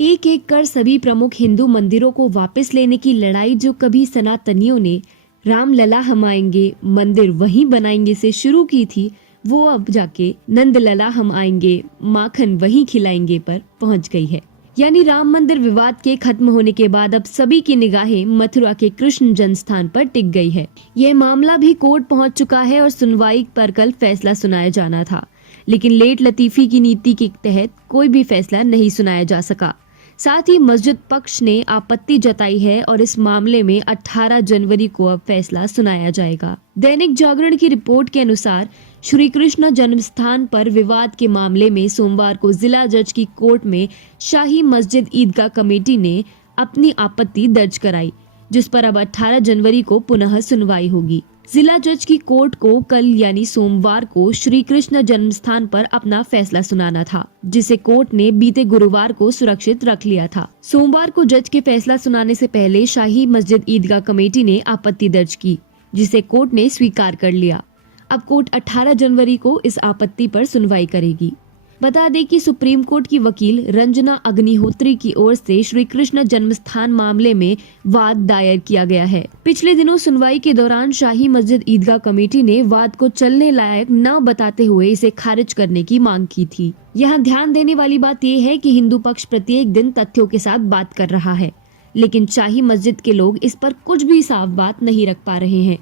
एक एक कर सभी प्रमुख हिंदू मंदिरों को वापस लेने की लड़ाई जो कभी सनातनियों ने राम लला हम आएंगे मंदिर वहीं बनाएंगे से शुरू की थी, वो अब जाके नंद लला हम आएंगे माखन वहीं खिलाएंगे पर पहुंच गई है। यानी राम मंदिर विवाद के खत्म होने के बाद अब सभी की निगाहें मथुरा के कृष्ण जन्म स्थान पर टिक गई है। यह मामला भी कोर्ट पहुंच चुका है और सुनवाई पर कल फैसला सुनाया जाना था, लेकिन लेट लतीफी की नीति के तहत कोई भी फैसला नहीं सुनाया जा सका। साथ ही मस्जिद पक्ष ने आपत्ति जताई है और इस मामले में 18 जनवरी को अब फैसला सुनाया जाएगा। दैनिक जागरण की रिपोर्ट के अनुसार श्री कृष्ण जन्म स्थान पर विवाद के मामले में सोमवार को जिला जज की कोर्ट में शाही मस्जिद ईदगाह कमेटी ने अपनी आपत्ति दर्ज कराई, जिस पर अब 18 जनवरी को पुनः सुनवाई होगी। जिला जज की कोर्ट को कल यानी सोमवार को श्री कृष्ण जन्म स्थान पर अपना फैसला सुनाना था, जिसे कोर्ट ने बीते गुरुवार को सुरक्षित रख लिया था। सोमवार को जज के फैसला सुनाने से पहले शाही मस्जिद ईदगाह कमेटी ने आपत्ति दर्ज की, जिसे कोर्ट ने स्वीकार कर लिया। अब कोर्ट 18 जनवरी को इस आपत्ति पर सुनवाई करेगी। बता दें कि सुप्रीम कोर्ट की वकील रंजना अग्निहोत्री की ओर से श्री कृष्ण जन्म स्थान मामले में वाद दायर किया गया है। पिछले दिनों सुनवाई के दौरान शाही मस्जिद ईदगाह कमेटी ने वाद को चलने लायक न बताते हुए इसे खारिज करने की मांग की थी। यहाँ ध्यान देने वाली बात यह है कि हिंदू पक्ष प्रत्येक दिन तथ्यों के साथ बात कर रहा है, लेकिन शाही मस्जिद के लोग इस पर कुछ भी साफ बात नहीं रख पा रहे हैं,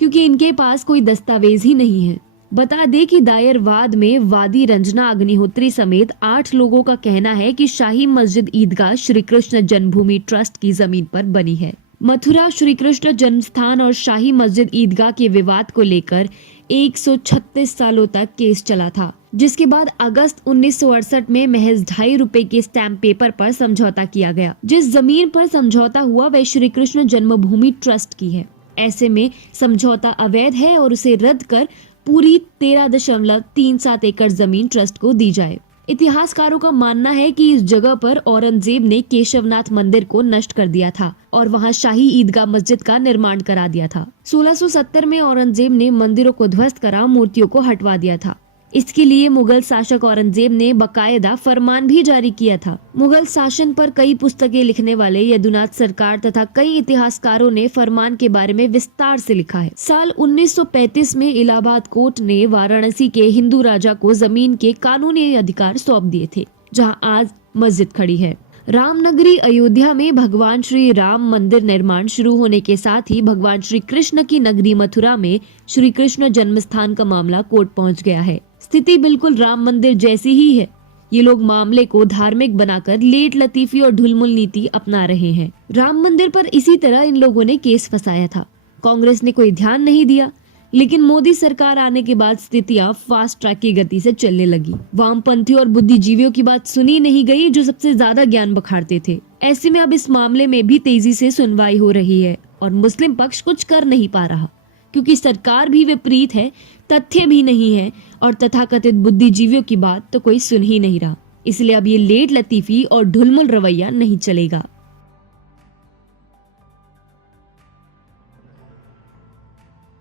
क्योंकि इनके पास कोई दस्तावेज ही नहीं है। बता दें कि दायर वाद में वादी रंजना अग्निहोत्री समेत 8 लोगों का कहना है कि शाही मस्जिद ईदगाह श्री कृष्ण जन्मभूमि ट्रस्ट की जमीन पर बनी है। मथुरा श्री कृष्ण जन्म स्थान और शाही मस्जिद ईदगाह के विवाद को लेकर 136 सालों तक केस चला था, जिसके बाद अगस्त 1968 में महज 2.5 रुपए के स्टैम्प पेपर पर समझौता किया गया। जिस जमीन पर समझौता हुआ वह श्री कृष्ण जन्मभूमि ट्रस्ट की है। ऐसे में समझौता अवैध है और उसे रद्द कर पूरी 13.37 एकड़ जमीन ट्रस्ट को दी जाए। इतिहासकारों का मानना है कि इस जगह पर औरंगजेब ने केशवनाथ मंदिर को नष्ट कर दिया था और वहां शाही ईदगाह मस्जिद का निर्माण करा दिया था। 1670 में औरंगजेब ने मंदिरों को ध्वस्त करा मूर्तियों को हटवा दिया था। इसके लिए मुगल शासक औरंगजेब ने बकायदा फरमान भी जारी किया था। मुगल शासन पर कई पुस्तकें लिखने वाले यदुनाथ सरकार तथा कई इतिहासकारों ने फरमान के बारे में विस्तार से लिखा है। साल 1935 में इलाहाबाद कोर्ट ने वाराणसी के हिंदू राजा को जमीन के कानूनी अधिकार सौंप दिए थे, जहां आज मस्जिद खड़ी है। रामनगरी अयोध्या में भगवान श्री राम मंदिर निर्माण शुरू होने के साथ ही भगवान श्री कृष्ण की नगरी मथुरा में श्री कृष्ण जन्म स्थान का मामला कोर्ट पहुंच गया है। स्थिति बिल्कुल राम मंदिर जैसी ही है। ये लोग मामले को धार्मिक बनाकर लेट लतीफी और ढुलमुल नीति अपना रहे हैं। राम मंदिर पर इसी तरह इन लोगों ने केस फंसाया था। कांग्रेस ने कोई ध्यान नहीं दिया, लेकिन मोदी सरकार आने के बाद स्थितियां फास्ट ट्रैक की गति से चलने लगी। वामपंथी और बुद्धिजीवियों की बात सुनी नहीं गई, जो सबसे ज्यादा ज्ञान बखारते थे। ऐसे में अब इस मामले में भी तेजी से सुनवाई हो रही है और मुस्लिम पक्ष कुछ कर नहीं पा रहा, क्योंकि सरकार भी विपरीत है, तथ्य भी नहीं है और तथाकथित बुद्धिजीवियों की बात तो कोई सुन ही नहीं रहा। इसलिए अब ये लेट लतीफी और ढुलमुल रवैया नहीं चलेगा।